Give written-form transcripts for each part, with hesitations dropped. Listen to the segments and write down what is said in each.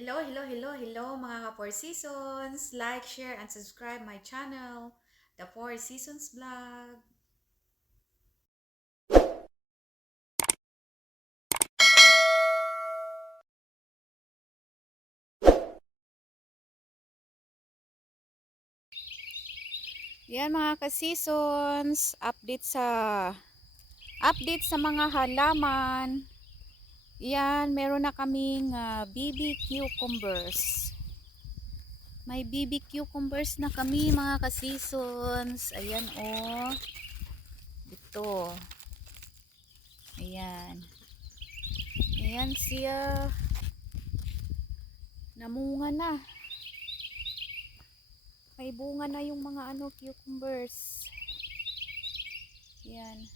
Hello mga ka-4 Seasons! Like, share, and subscribe my channel, The 4 Seasons Vlog. Yan mga ka-seasons, update sa mga halaman. Yan, meron na kaming BB cucumbers. May BB cucumbers na kami mga ka-seasons. Ayan oh. Ito. Ayan. Ayan siya. Namunga na. May bunga na yung mga cucumbers. Yan.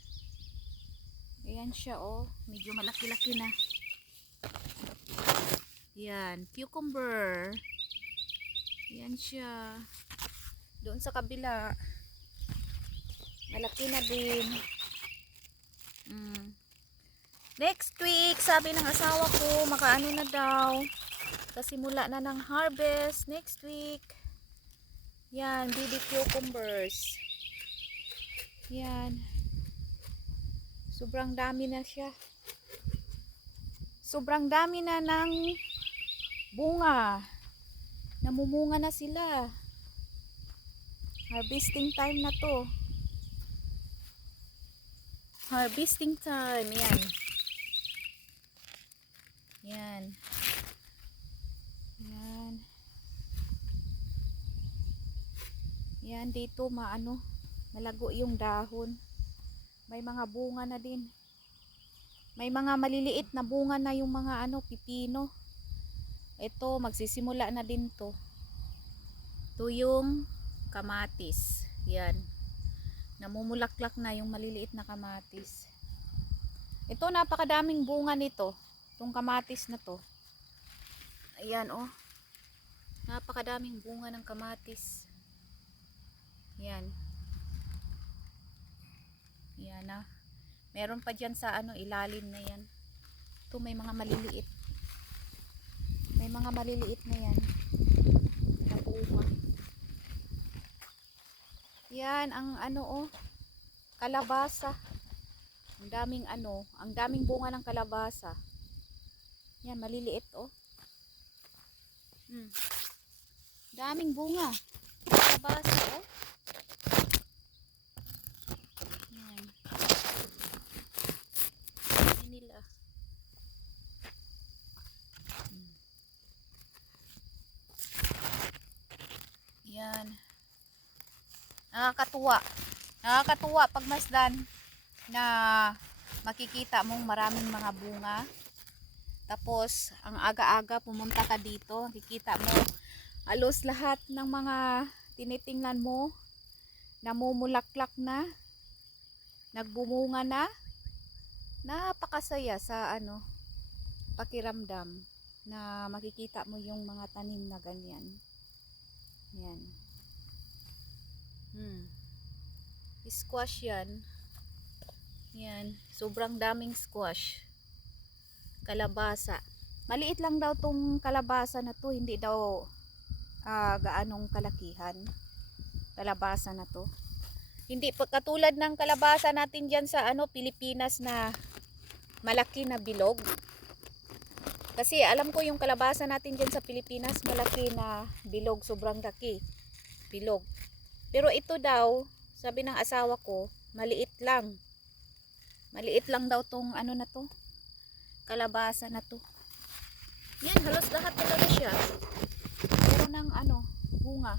Ayan siya oh. Medyo malaki-laki na. Yan. Cucumber. Yan siya. Doon sa kabila. Malaki na din. Next week, sabi ng asawa ko, makaano na daw. Kasi mula na ng harvest. Next week. Yan. BB cucumbers. Yan. Sobrang dami na siya. Sobrang dami na ng bunga. Namumunga na sila. Harvesting time na to. Harvesting time. Yan. Yan. Yan. Yan dito malago yung dahon. May mga bunga na din. May mga maliliit na bunga na yung mga pipino. Ito magsisimula na din to. Ito yung kamatis. Yan. Namumulaklak na yung maliliit na kamatis. Ito napakadaming bunga nito. Itong kamatis na to. Ayan oh. Napakadaming bunga ng kamatis. Yan. Yan ah. Meron pa dyan sa ilalim na yan. Ito may mga maliliit. May mga maliliit na yan. Na bunga. Yan ang oh. Kalabasa. Ang daming bunga ng kalabasa. Yan maliliit oh. Daming bunga. Kalabasa oh. Yan. Nila. Yan. Nakakatuwa. Nakakatuwa pag masdan na makikita mong maraming mga bunga. Tapos, ang aga-aga pumunta ka dito, makikita mo halos lahat ng mga tinitingnan mo namumulaklak na, nagbumunga na. Napakasaya sa pakiramdam na makikita mo yung mga tanim na ganyan. Yan. Squash yan. Yan. Sobrang daming squash. Kalabasa. Maliit lang daw tong kalabasa na to. Hindi daw gaanong kalakihan. Kalabasa na to. Hindi pa katulad ng kalabasa natin dyan sa Pilipinas na malaki na bilog. Kasi alam ko yung kalabasa natin dyan sa Pilipinas malaki na bilog. Sobrang laki. Bilog. Pero ito daw, sabi ng asawa ko, maliit lang. Maliit lang daw tong na to. Kalabasa na to. Yan, halos lahat talaga siya. Meron ng bunga.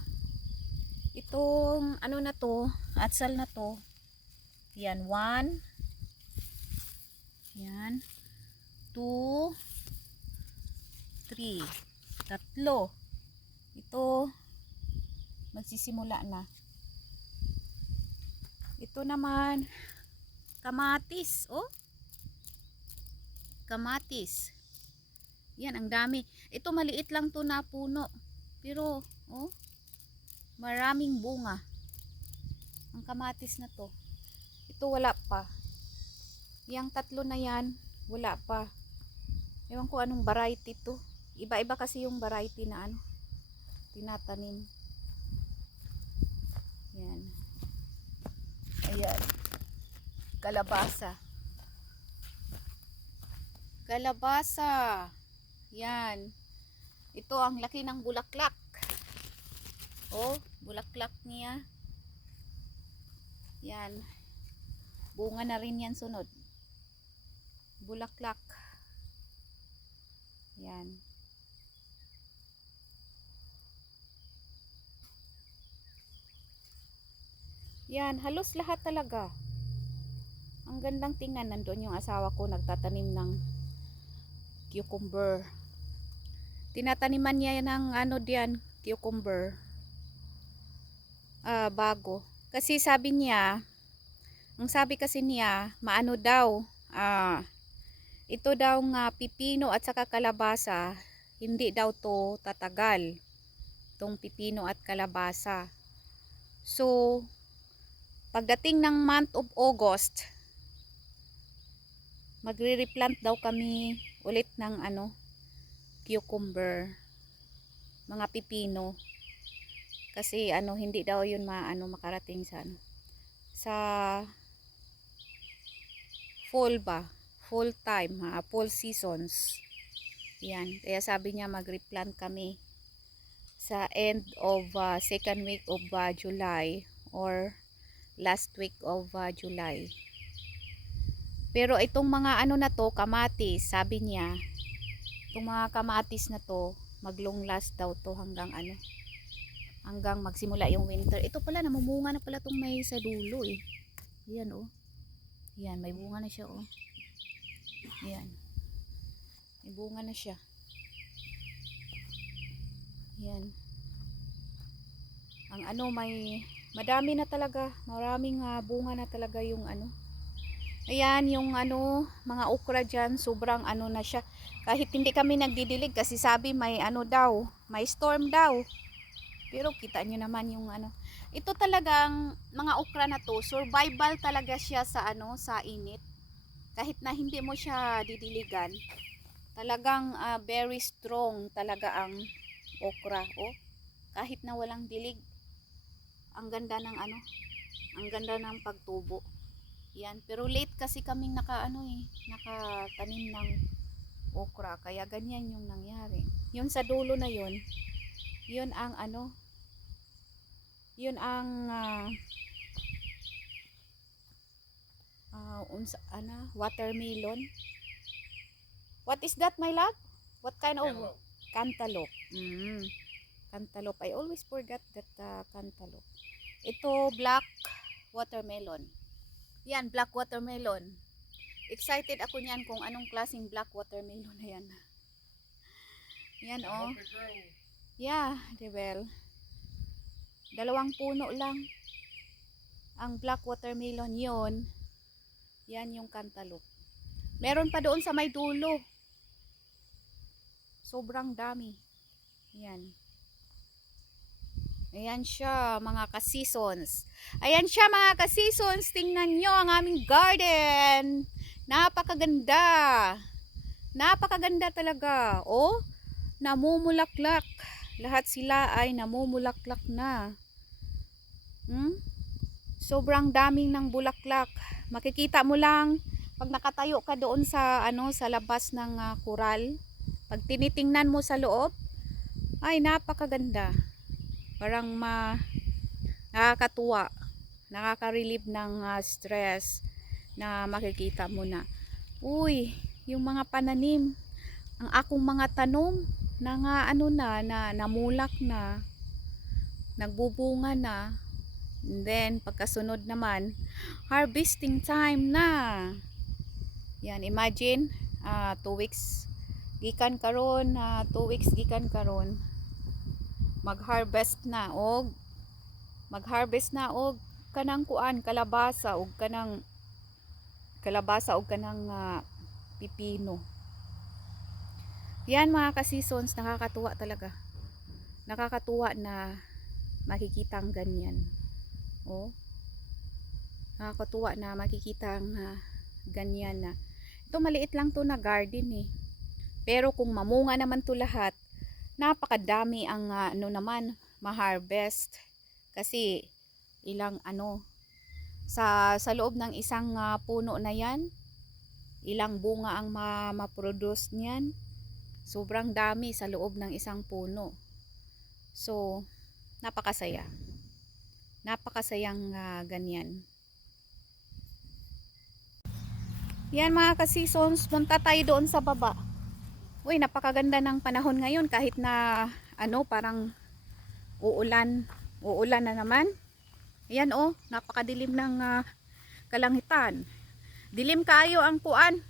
Itong na to, atsal na to. Yan, 1. Yan. 2. 3. Tatlo. Ito magsisimula na. Ito naman kamatis, oh. Kamatis. Yan, ang dami. Ito maliit lang to na puno. Pero, oh, maraming bunga. Ang kamatis na to. Ito wala pa. Yang tatlo na yan, wala pa. Ewan ko anong variety to. Iba-iba kasi yung variety na ano, tinatanim. Yan. Ayan. Kalabasa. Kalabasa. Yan. Ito ang laki ng bulaklak. Oh, bulaklak niya. Yan. Bunga na rin yan sunod. Bulaklak. Yan. Yan, halos lahat talaga. Ang gandang tingnan. Nandun yung asawa ko nagtatanim ng cucumber. Tinataniman niya ng ano diyan, cucumber. Bago. Kasi sabi niya, ang sabi kasi niya, maano daw, ito daw nga pipino at saka kalabasa, hindi daw to tatagal. Tong pipino at kalabasa. So, pagdating ng month of August, magre-replant daw kami ulit ng ano, cucumber, mga pipino. Kasi ano, hindi daw yun makarating sa ano, sa fall ba, fall time ha, fall seasons. Yan, kaya sabi niya mag-replant kami sa end of second week of July or last week of July. Pero itong mga ano na to, kamatis, sabi niya, itong mga kamatis na to, mag-long last daw to hanggang ano, hanggang magsimula yung winter. Ito pala, namumunga na pala tong may sa dulo eh. Yan oh. Yan, may bunga na siya oh. Yan. May bunga na siya. Yan. Ang ano, madami na talaga. Maraming bunga na talaga yung ano. Ayan, yung ano, mga okra dyan, sobrang ano na siya. Kahit hindi kami nagdidilig kasi sabi may ano daw, may storm daw. Pero kita nyo naman yung ano. Ito talagang mga okra na to, survival talaga siya sa ano, sa init. Kahit na hindi mo siya didiligan, talagang very strong talaga ang okra. Oh, kahit na walang dilig, ang ganda ng ano, ang ganda ng pagtubo. Yan, pero late kasi kaming nakatanim ng okra, kaya ganyan yung nangyari. Yun sa dulo na yun, yun ang ano, yun ang watermelon. What is that, my love? What kind of cantaloupe? Cantaloupe. I always forget that cantaloupe. Ito black watermelon. Yan, black watermelon. Excited ako niyan kung anong klaseng black watermelon na yan. Yan oh. Yeah, well. 2 puno lang. Ang black watermelon yon. Yan yung cantaloupe. Meron pa doon sa may dulo. Sobrang dami. Yan. Ayan siya mga ka-seasons. Ayan siya mga ka-seasons. Tingnan nyo ang aming garden. Napakaganda. Napakaganda talaga. Oh, namumulaklak. Lahat sila ay namumulaklak na. Sobrang daming ng bulaklak. Makikita mo lang pag nakatayo ka doon sa ano, sa labas ng kural. Pag tinitingnan mo sa loob, ay napakaganda. Parang nakakatuwa, nakaka-relieve ng stress na makikita mo na. Uy, yung mga pananim, ang akong mga tanom na namulak na, nagbubunga na. And then pagkasunod naman, harvesting time na. Yan, imagine 2 weeks gikan karon, 2 weeks gikan karon, mag-harvest na og kanang kuan, kalabasa og kanang pipino. Yan mga ka-seasons, nakakatuwa talaga. Nakakatuwa na makikita ang ganyan. Oh. Nakakatuwa na makikita ang ganyan na. Ito maliit lang to na garden eh. Pero kung mamunga naman to lahat, napakadami ang ano naman ma-harvest. Kasi ilang ano sa loob ng isang puno na yan, ilang bunga ang ma-produce niyan. Sobrang dami sa loob ng isang puno. So, napakasaya. Napakasayang ganyan. Yan mga ka-seasons, punta tayo doon sa baba. Uy, napakaganda ng panahon ngayon kahit na ano, parang uulan. Uulan na naman. Ayan oh, napakadilim ng kalangitan. Dilim kayo ang kuan.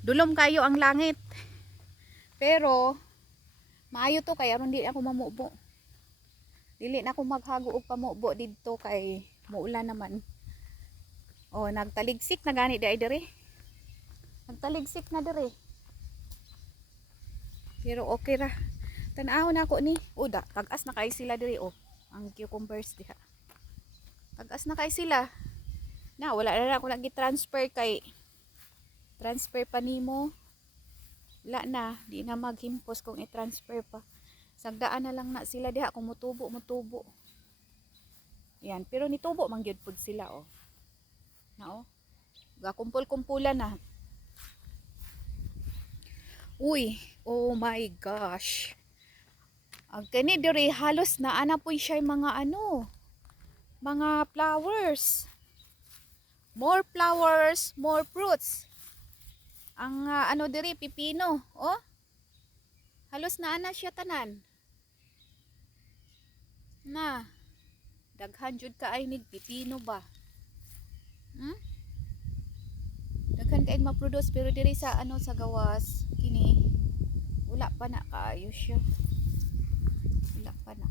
Dulom kayo ang langit. Pero maayo to kay aron di ako mamubo. Dili na ako maghago og pamubo didto kay muulan naman. Oh, nagtaligsik na gani dire. Nagtaligsik na dire. Pero okay ra. Tan-aw na ako ni. Uda, tagas na kay sila dire oh. Ang cucumbers diha. Tagas na kay sila. Na wala na ako nagi-transfer kay transfer pa nimo. Wala na, di na maghimpos kung i-transfer pa. Sagdaan na lang na sila diha kung mutubo. Yan, pero nitubo man gyud pud sila oh. Na oh. Gakumpol-kumpulan na. Uy, oh my gosh. Ang kani diri halos na ana po siya mga ano, mga flowers. More flowers, more fruits. Ang ano diri pipino, oh. Halos na ana siya tanan. Na. Daghan jud ka ay nig pipino ba? Daghan kay ma-produce pero diri sa ano sa gawas kini wala pa na kaayo siya. Wala pa na.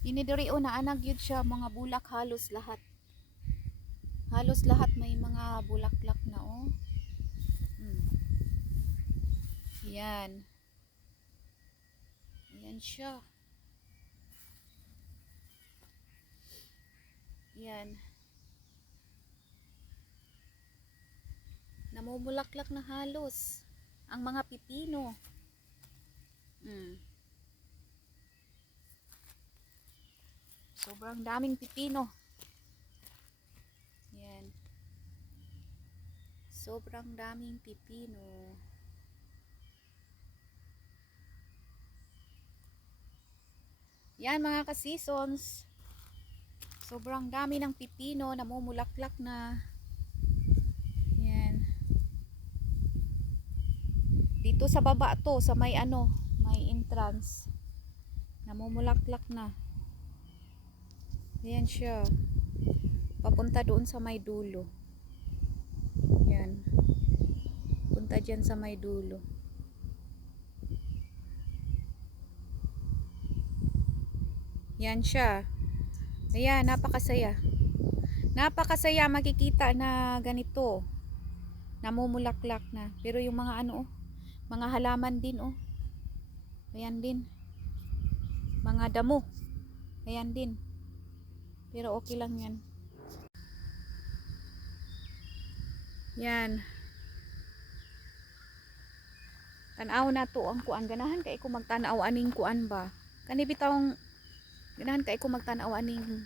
Kini diri o naanag yun siya mga bulak halos lahat. Halos lahat may mga bulaklak na oh. Yan. Yan siya. Yan. Namumulaklak na halos ang mga pipino. Sobrang daming pipino. Yan. Sobrang daming pipino. Yan mga ka-seasons. Sobrang dami ng pipino, namumulaklak na. Yan. Dito sa baba to, sa may ano, may entrance. Namumulaklak na. Yan siya. Papunta doon sa may dulo. Yan. Punta dyan sa may dulo. Yan siya. Ayan, napakasaya. Napakasaya makikita na ganito. Namumulaklak na. Pero yung mga ano, mga halaman din oh. Ayan din. Mga damo. Ayan din. Pero okay lang yan. Yan. Tanaw na to ang kuan. Ganahan kay ko magtanaw aning kuan ba. Kani bitawng ganahan kay ko magtanaw aning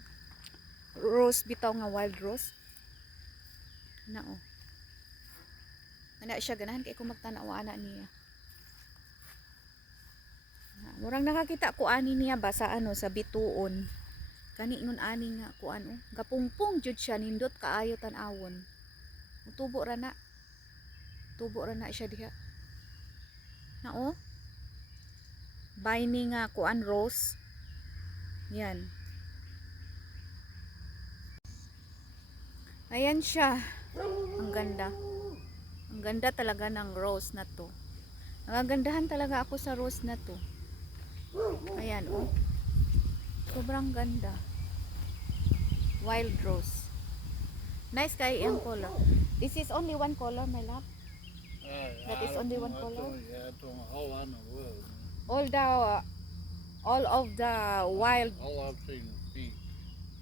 rose bitaw nga wild rose. Na oh. Ana siya ganahan kay ko magtanaw ana niya. Murang nakakita ko ani niya ba sa ano sa bituon. Kani ngun ani nga kuan oh. Gapungpong jud siya nindot kaayo tan-awon. Tubo ra na. Tubo ra na siya diha. Na oh. Binding nga kuan rose. Yan. Ayan siya. Ang ganda. Ang ganda talaga ng rose na to. Nagagandahan talaga ako sa rose na to. Ayan oh. Sobrang ganda. Wild rose. Nice kay ang color. This is only one color, my love. That is only one color. All of the wild. All I've seen is pink.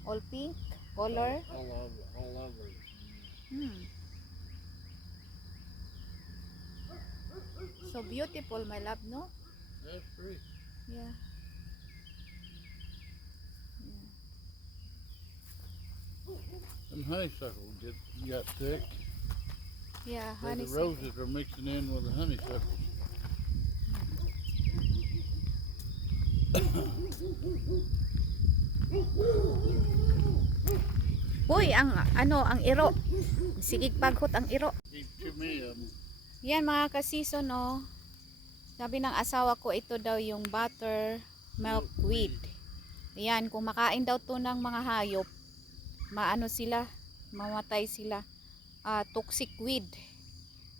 All pink color. All over. So beautiful, my love, no? That's pretty. Yeah. Them honeysuckles got thick. Yeah, The honeysuckle. roses are mixing in with the honeysuckles. Uy, ang ano, ang iro. Sigig paghot ang iro. Eat too many of them. Yan mga kasison, no. Sabi ng asawa ko, ito daw yung butter milkweed. Yan, kung makain daw to ng mga hayop, maano sila, mamatay sila. Toxic weed.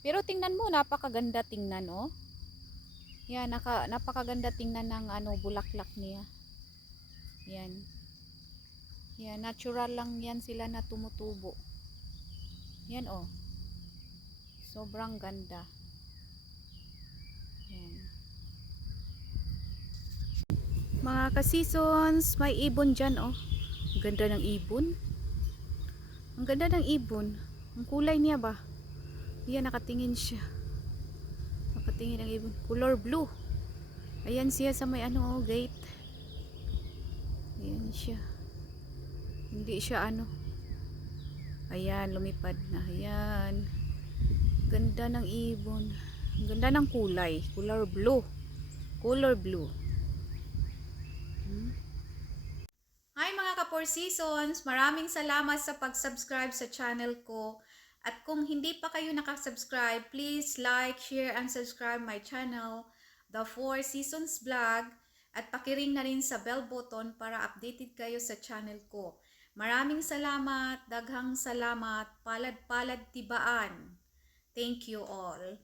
Pero tingnan mo, napakaganda tingnan, oh. Yan, napakaganda tingnan ng ano, bulaklak niya. Yan. Yan, natural lang yan sila na tumutubo. Yan, oh. Sobrang ganda. Yan. Mga ka-seasons, may ibon dyan, oh. Ang ganda ng ibon. Ang ganda ng ibon. Ang kulay niya ba? Yan, nakatingin siya. Nakatingin ang ibon. Color blue. Ayan siya sa may ano, oh, gate. Ayan siya. Hindi siya ano. Ayan, lumipad na. Ayan. Ganda ng ibon. Ang ganda ng kulay. Color blue. Color blue. Hi mga ka-4 seasons! Maraming salamat sa pag-subscribe sa channel ko. At kung hindi pa kayo nakasubscribe, please like, share, and subscribe my channel, The 4 Seasons Vlog. At pakiring na rin sa bell button para updated kayo sa channel ko. Maraming salamat, daghang salamat, palad-palad tibaan. Thank you all.